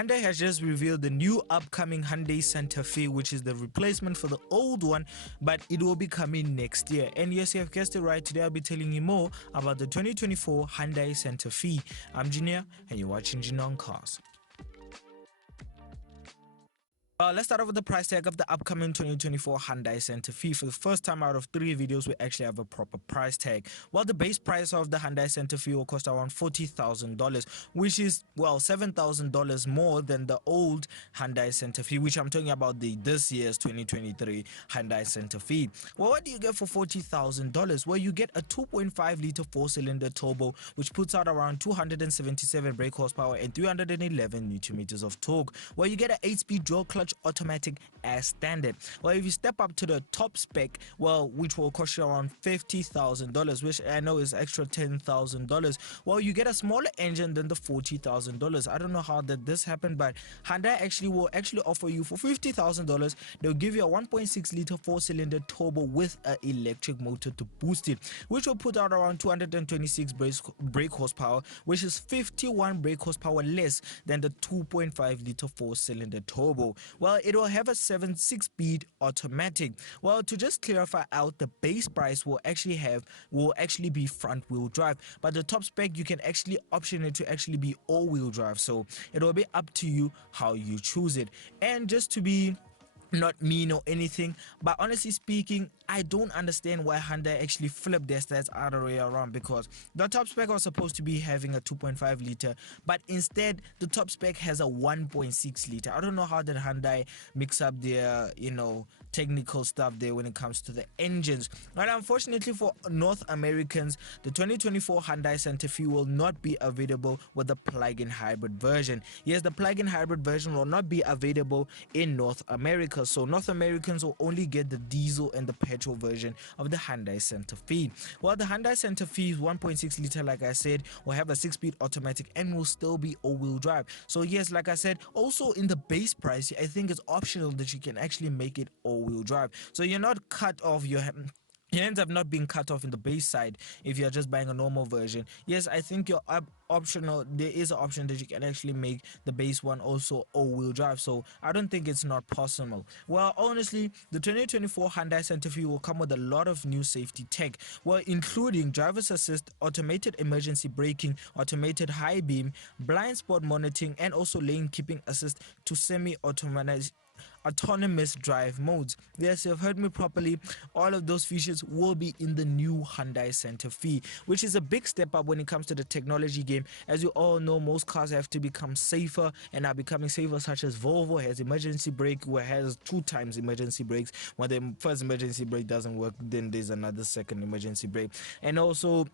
Hyundai has just revealed the new upcoming Hyundai Santa Fe, which is the replacement for the old one, but it will be coming next year. And yes, you have guessed it right. Today I'll be telling you more about the 2024 Hyundai Santa Fe. I'm Junior, and you're watching Junior on Cars. Let's start off with the price tag of the upcoming 2024 Hyundai Santa Fe. For the first time out of 3 videos, we actually have a proper price tag. Well, the base price of the Hyundai Santa Fe will cost around $40,000, which is, well, $7,000 more than the old Hyundai Santa Fe, which I'm talking about this year's 2023 Hyundai Santa Fe. Well, what do you get for $40,000? Well, you get a 2.5 liter 4-cylinder turbo, which puts out around 277 brake horsepower and 311 newton meters of torque. Well, you get an 8-speed dual clutch automatic as standard. Well, if you step up to the top spec, well, which will cost you around $50,000, which I know is extra $10,000, well, you get a smaller engine than the $40,000. I don't know how this happened, but Hyundai will offer you for $50,000. They'll give you a 1.6 liter 4-cylinder turbo with an electric motor to boost it, which will put out around 226 brake horsepower, which is 51 brake horsepower less than the 2.5 liter 4-cylinder turbo. Well, it will have a 6-speed automatic. Well, to just clarify out, the base price will actually be front wheel drive, but the top spec you can actually option it to actually be all wheel drive, so it will be up to you how you choose it. And just to be not mean or anything, but honestly speaking, I don't understand why Hyundai actually flipped their stats other way around, because the top spec was supposed to be having a 2.5 liter, but instead the top spec has a 1.6 liter. I don't know how did Hyundai mix up their technical stuff there when it comes to the engines. But unfortunately for North Americans, the 2024 Hyundai Santa Fe will not be available with the plug-in hybrid version. Yes, the plug-in hybrid version will not be available in North America, so North Americans will only get the diesel and the petrol version of the Hyundai Santa Fe. Well, the Hyundai Santa Fe 1.6 liter, like I said, will have a 6-speed automatic and will still be all-wheel drive. So yes, like I said, also in the base price, I think it's optional that you can actually make it all-wheel drive. So you're not cut off, you ends up not being cut off in the base side if you're just buying a normal version. Yes, I think you're optional. There is an option that you can actually make the base one also all-wheel drive, so I don't think it's not possible. Well, honestly, the 2024 Hyundai Santa Fe will come with a lot of new safety tech, well, including driver's assist, automated emergency braking, automated high beam, blind spot monitoring, and also lane keeping assist to autonomous drive modes. Yes, you've heard me properly. All of those features will be in the new Hyundai Santa Fe, which is a big step up when it comes to the technology game. As you all know, most cars have to become safer and are becoming safer, such as Volvo has emergency brake, where it has 2 times emergency brakes. When the first emergency brake doesn't work, then there's another second emergency brake. And also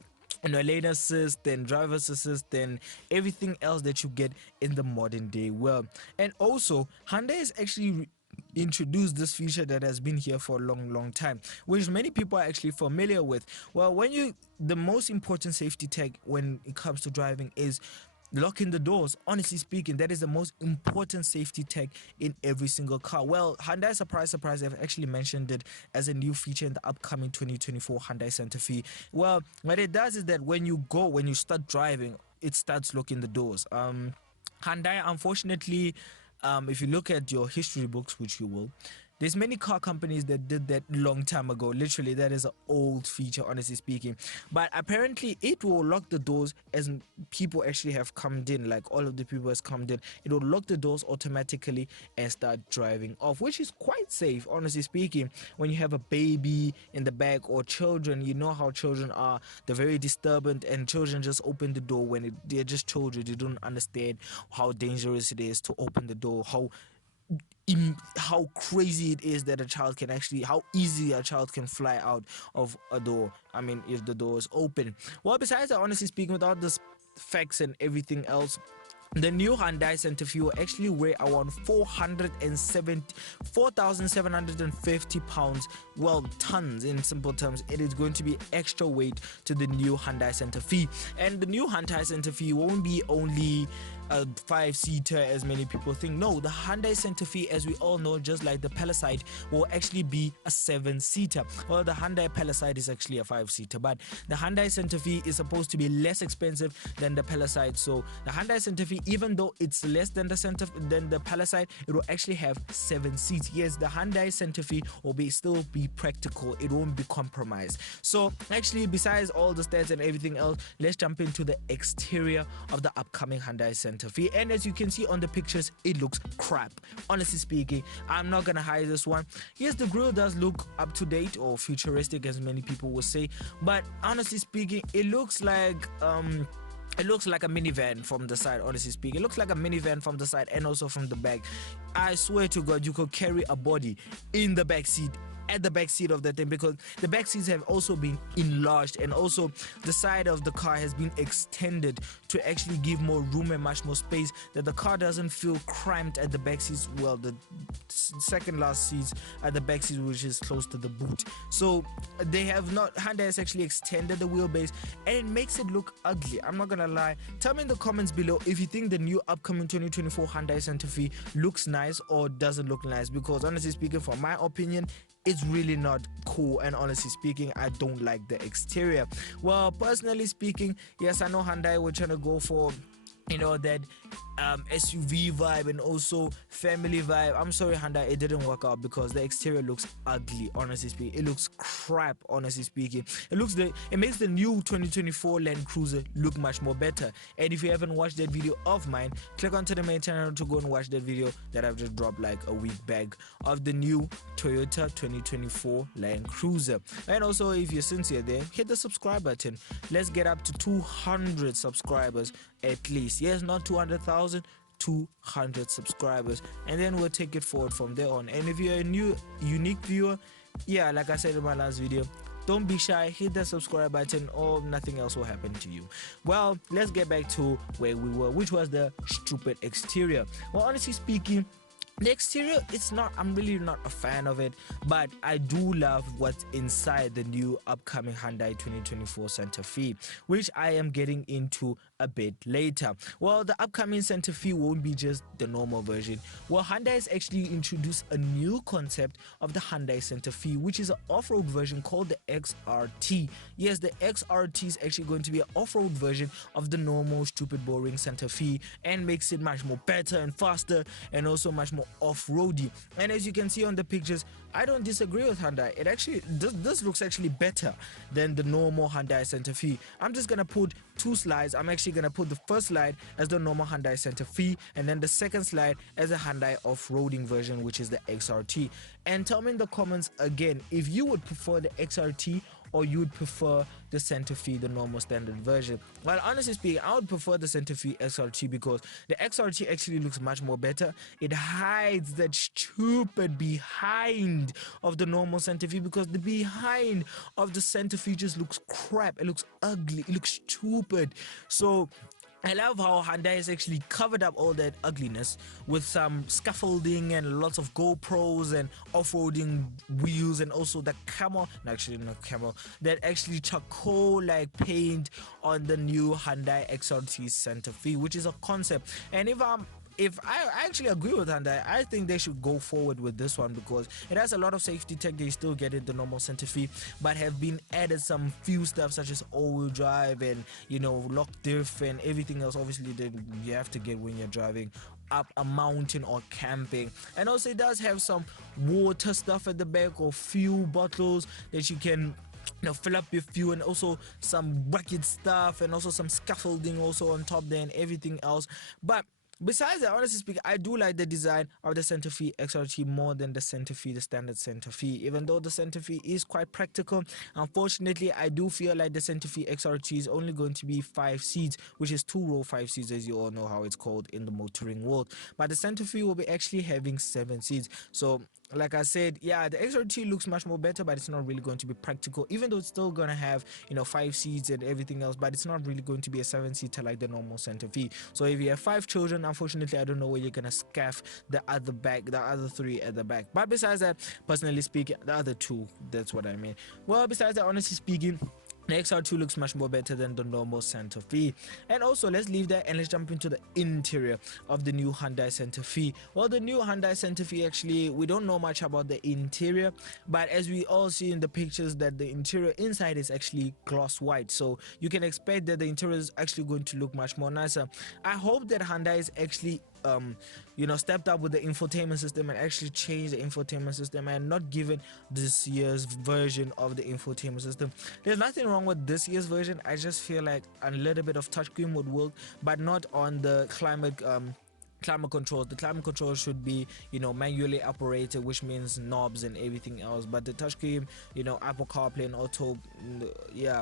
lane assist, then driver's assist, then everything else that you get in the modern day world. And also, Hyundai has actually introduced this feature that has been here for a long time, which many people are actually familiar with. Well, the most important safety tech when it comes to driving is locking the doors. Honestly speaking, that is the most important safety tech in every single car. Well, Hyundai, surprise, they've actually mentioned it as a new feature in the upcoming 2024 Hyundai Santa Fe. Well, what it does is that when you start driving, it starts locking the doors. Hyundai, unfortunately, if you look at your history books, which you will, there's many car companies that did that long time ago. Literally, that is an old feature, honestly speaking. But apparently, it will lock the doors as people actually have come in, like all of the people has come in. It will lock the doors automatically and start driving off, which is quite safe, honestly speaking. When you have a baby in the back or children, you know how children are. They're very disturbant, and children just open the door when they're just children. They don't understand how dangerous it is to open the door, how crazy it is that how easy a child can fly out of a door. I mean, if the door is open. Well, besides that, honestly speaking, without the facts and everything else, the new Hyundai Santa Fe will actually weigh around 4,750 pounds, well, tons in simple terms. It is going to be extra weight to the new Hyundai Santa Fe. And the new Hyundai Santa Fe won't be only a 5-seater as many people think. No, the Hyundai Santa Fe, as we all know, just like the Palisade, will actually be a 7-seater. Well, the Hyundai Palisade is actually a 5-seater, but the Hyundai Santa Fe is supposed to be less expensive than the Palisade. So the Hyundai Santa Fe, even though it's less than the Palisade, it will actually have 7 seats. Yes, the Hyundai Santa Fe will still be practical. It won't be compromised. So actually, besides all the stats and everything else, let's jump into the exterior of the upcoming Hyundai Santa Fe. And as you can see on the pictures, it looks crap. Honestly speaking, I'm not gonna hide this one. Yes, the grille does look up to date or futuristic, as many people will say, but honestly speaking, it looks like a minivan from the side. Honestly speaking, it looks like a minivan from the side and also from the back. I swear to God, you could carry a body in the back seat, at the back seat of the thing, because the back seats have also been enlarged, and also the side of the car has been extended to actually give more room and much more space, that the car doesn't feel cramped at the back seats. Well, the second last seats at the back seats, which is close to the boot. So they have not, Hyundai has actually extended the wheelbase, and it makes it look ugly. I'm not gonna lie. Tell me in the comments below if you think the new upcoming 2024 Hyundai Santa Fe looks nice or doesn't look nice, because honestly speaking, from my opinion, it's really not cool, and honestly speaking, I don't like the exterior. Well, personally speaking, yes, I know Hyundai were trying to go for, you know, that SUV vibe and also family vibe. I'm sorry, Hyundai, it didn't work out, because the exterior looks ugly. Honestly speaking, it looks crap. Honestly speaking, it makes the new 2024 Land Cruiser look much more better. And if you haven't watched that video of mine, click onto the main channel to go and watch that video that I've just dropped like a week back of the new Toyota 2024 Land Cruiser. And also, if you're sincere there, hit the subscribe button. Let's get up to 200 subscribers at least. Yes, not 200,000, 200 subscribers, and then we'll take it forward from there on. And if you're a new unique viewer, yeah, like I said in my last video, don't be shy, hit the subscribe button, or nothing else will happen to you. Well, let's get back to where we were, which was the stupid exterior. Well, honestly speaking, the exterior, I'm really not a fan of it, but I do love what's inside the new upcoming Hyundai 2024 Santa Fe, which I am getting into a bit later. Well, the upcoming Santa Fe won't be just the normal version. Well, Hyundai has actually introduced a new concept of the Hyundai Santa Fe, which is an off-road version called the XRT. Yes, the XRT is actually going to be an off-road version of the normal, stupid, boring Santa Fe, and makes it much more better and faster, and also much more off-roady. And as you can see on the pictures, I don't disagree with Hyundai. It actually, this looks actually better than the normal Hyundai Santa Fe. I'm just gonna put 2 slides. I'm actually gonna put the first slide as the normal Hyundai Santa Fe, and then the second slide as a Hyundai off-roading version, which is the XRT. And tell me in the comments again if you would prefer the XRT or you would prefer the Santa Fe, the normal standard version. Well, honestly speaking, I would prefer the Santa Fe XRT, because the XRT actually looks much more better. It hides that stupid behind of the normal Santa Fe, because the behind of the Santa Fe just looks crap. It looks ugly. It looks stupid. So I love how Hyundai has actually covered up all that ugliness with some scaffolding and lots of GoPros and off-roading wheels, and also the that actually charcoal like paint on the new Hyundai XRT Santa Fe, which is a concept. And if I actually agree with Hyundai, I think they should go forward with this one, because it has a lot of safety tech they still get in the normal Santa Fe, but have been added some few stuff such as all-wheel drive and, you know, lock diff and everything else, obviously, that you have to get when you're driving up a mountain or camping. And also it does have some water stuff at the back, or fuel bottles that you can, you know, fill up your fuel, and also some bucket stuff, and also some scaffolding also on top there and everything else. But besides that, honestly speaking, I do like the design of the Santa Fe XRT more than the Santa Fe, the standard Santa Fe. Even though the Santa Fe is quite practical, unfortunately, I do feel like the Santa Fe XRT is only going to be 5 seats, which is 2-row 5 seats, as you all know how it's called in the motoring world. But the Santa Fe will be actually having 7 seats. So, like I said, yeah, the XRT looks much more better, but it's not really going to be practical, even though it's still going to have, you know, 5 seats and everything else, but it's not really going to be a 7-seater like the normal Santa Fe. So if you have 5 children, unfortunately, I don't know where you're going to scaff the other 3 at the back. But besides that, personally speaking, the other 2, that's what I mean. Well, besides that, honestly speaking, The XR2 looks much more better than the normal Santa Fe. And also, let's leave that and let's jump into the interior of the new Hyundai Santa Fe. Well, the new Hyundai Santa Fe, actually, we don't know much about the interior, but as we all see in the pictures, that the interior inside is actually gloss white, so you can expect that the interior is actually going to look much more nicer. I hope that Hyundai is actually stepped up with the infotainment system and actually changed the infotainment system and not given this year's version of the infotainment system. There's nothing wrong with this year's version. I just feel like a little bit of touchscreen would work, but not on the climate controls. The climate control should be manually operated, which means knobs and everything else. But the touchscreen, Apple CarPlay and Auto,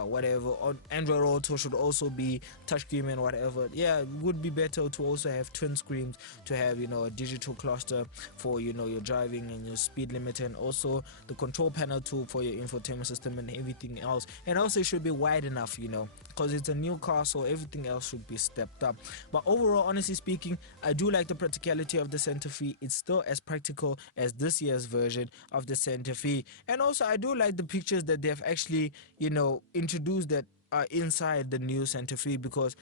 whatever, on Android Auto should also be touchscreen and whatever. Yeah, it would be better to also have twin screens, to have a digital cluster for your driving and your speed limit, and also the control panel too for your infotainment system and everything else. And also it should be wide enough, because it's a new car, so everything else should be stepped up. But overall, honestly speaking, I do like the practicality of the Santa Fe. It's still as practical as this year's version of the Santa Fe. And also I do like the pictures that they've actually introduced that are inside the new Santa Fe, because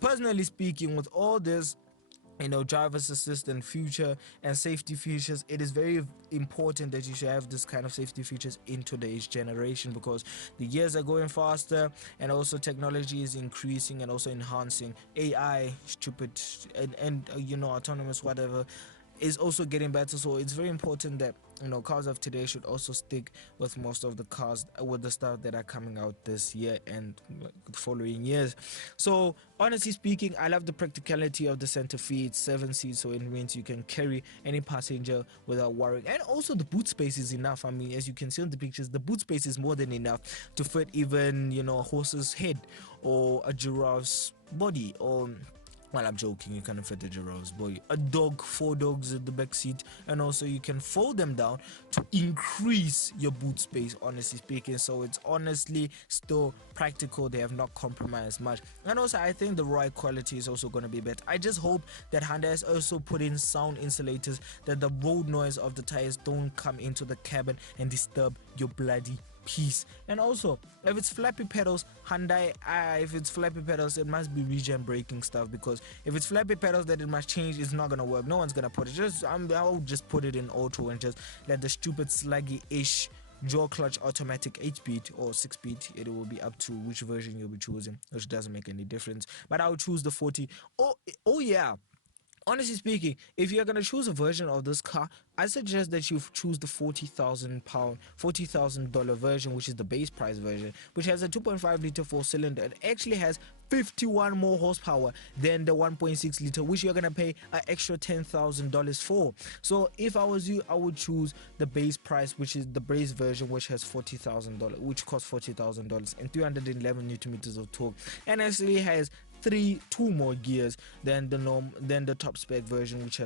personally speaking, with all this driver's assistant future and safety features, it is very important that you should have this kind of safety features in today's generation, because the years are going faster and also technology is increasing and also enhancing. AI, stupid, and autonomous whatever is also getting better. So it's very important that cars of today should also stick with most of the cars, with the stuff that are coming out this year and the following years. So honestly speaking, I love the practicality of the Santa Fe. It's 7 seats, so it means you can carry any passenger without worrying. And also the boot space is enough. I mean, as you can see in the pictures, the boot space is more than enough to fit even a horse's head or a giraffe's body, or well, I'm joking, you can't fit a giraffe's body. A dog, 4 dogs at the back seat, and also you can fold them down to increase your boot space, honestly speaking. So it's honestly still practical. They have not compromised much. And also I think the ride quality is also going to be better. I just hope that Hyundai has also put in sound insulators, that the road noise of the tires don't come into the cabin and disturb your bloody peace. And also, if it's flappy pedals, Hyundai, if it's flappy pedals, it must be regen braking stuff, because if it's flappy pedals, that it must change, it's not gonna work. No one's gonna put it. I'll just put it in auto and just let the stupid sluggy-ish jaw clutch automatic 8-speed or 6-speed, it will be up to which version you'll be choosing, which doesn't make any difference. But I'll choose the 40. Oh yeah, honestly speaking, if you're gonna choose a version of this car, I suggest that you choose the $40,000 version, which is the base price version, which has a 2.5 liter 4-cylinder. It actually has 51 more horsepower than the 1.6 liter, which you're gonna pay an extra $10,000 for. So if I was you, I would choose the base price, which is the base version, which has $40,000, which costs $40,000 and 311 newton meters of torque, and actually has two more gears than the top spec version, which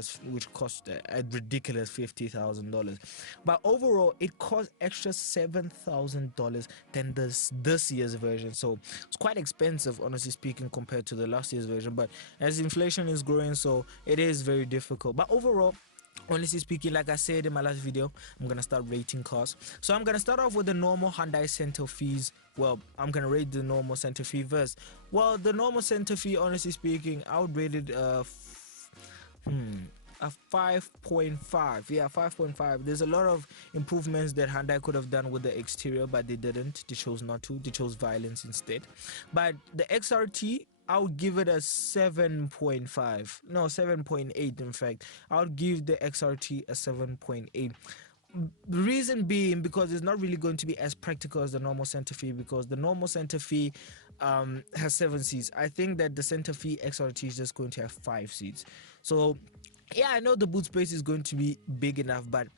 cost a ridiculous $50,000. But overall, it costs extra $7,000 than this year's version. So it's quite expensive, honestly speaking, compared to the last year's version. But as inflation is growing, so it is very difficult. But overall, honestly speaking, like I said in my last video, I'm gonna start rating cars. So I'm gonna start off with the normal Hyundai Santa Fe's. Well, I'm gonna rate the normal Santa Fe first. Well, the normal Santa Fe, honestly speaking, I would rate it a 5.5. Yeah, 5.5. There's a lot of improvements that Hyundai could have done with the exterior, but they didn't. They chose not to. They chose violence instead. But the XRT, I would give it a 7.5. No, 7.8 in fact. I would give the XRT a 7.8. The reason being because it's not really going to be as practical as the normal Santa Fe, because the normal Santa Fe has 7 seats. I think that the Santa Fe XRT is just going to have 5 seats. So yeah, I know the boot space is going to be big enough, but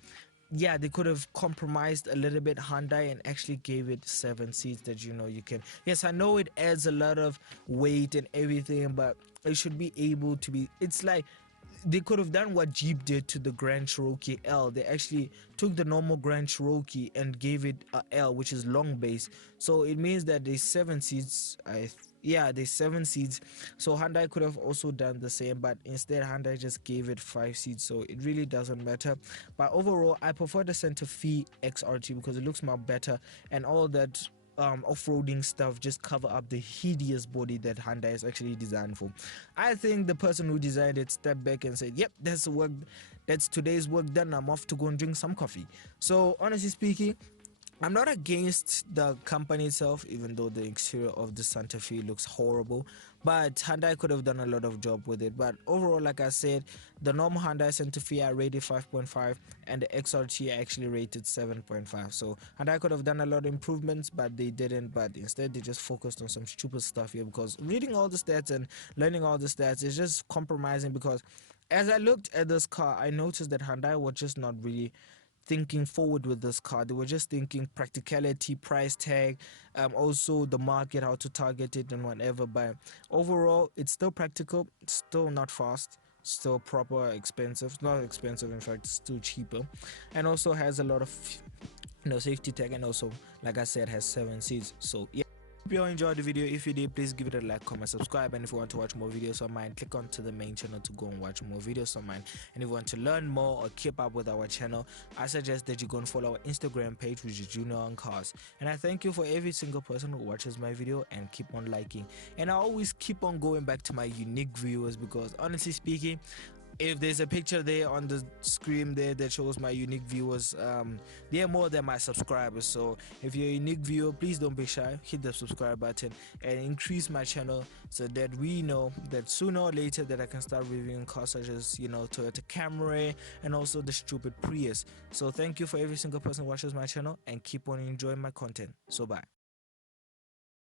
yeah, they could have compromised a little bit, Hyundai, and actually gave it 7 seats that you can. Yes, I know it adds a lot of weight and everything, but it should be able to be. It's like they could have done what Jeep did to the Grand Cherokee L. They actually took the normal Grand Cherokee and gave it a L, which is long base. So it means that there's 7 seats. There's 7 seats. So Hyundai could have also done the same, but instead Hyundai just gave it 5 seats. So it really doesn't matter. But overall, I prefer the Santa Fe XRT because it looks much better and all that. off-roading stuff just cover up the hideous body that Hyundai is actually designed for. I think the person who designed it stepped back and said, yep, that's today's work done, I'm off to go and drink some coffee. So honestly speaking, I'm not against the company itself, even though the exterior of the Santa Fe looks horrible. But Hyundai could have done a lot of job with it. But overall, like I said, the normal Hyundai Santa Fe I rated 5.5, and the XRT I actually rated 7.5. So Hyundai could have done a lot of improvements, but they didn't. But instead, they just focused on some stupid stuff here, because reading all the stats and learning all the stats is just compromising. Because as I looked at this car, I noticed that Hyundai was just not really thinking forward with this car. They were just thinking practicality, price tag, also the market, how to target it and whatever. But overall, it's still practical, it's still not fast, still proper expensive, not expensive, in fact still cheaper, and also has a lot of safety tag, and also, like I said, has 7 seats. So yeah, hope you all enjoyed the video. If you did, please give it a like, comment, subscribe, and if you want to watch more videos of mine, click onto the main channel to go and watch more videos of mine. And if you want to learn more or keep up with our channel, I suggest that you go and follow our Instagram page, which is Junior on Cars. And I thank you for every single person who watches my video and keep on liking. And I always keep on going back to my unique viewers, because honestly speaking, if there's a picture there on the screen there that shows my unique viewers, they're more than my subscribers. So if you're a unique viewer, please don't be shy, hit the subscribe button and increase my channel, so that we know that sooner or later that I can start reviewing cars such as Toyota Camry and also the stupid Prius. So thank you for every single person who watches my channel, and keep on enjoying my content. So bye.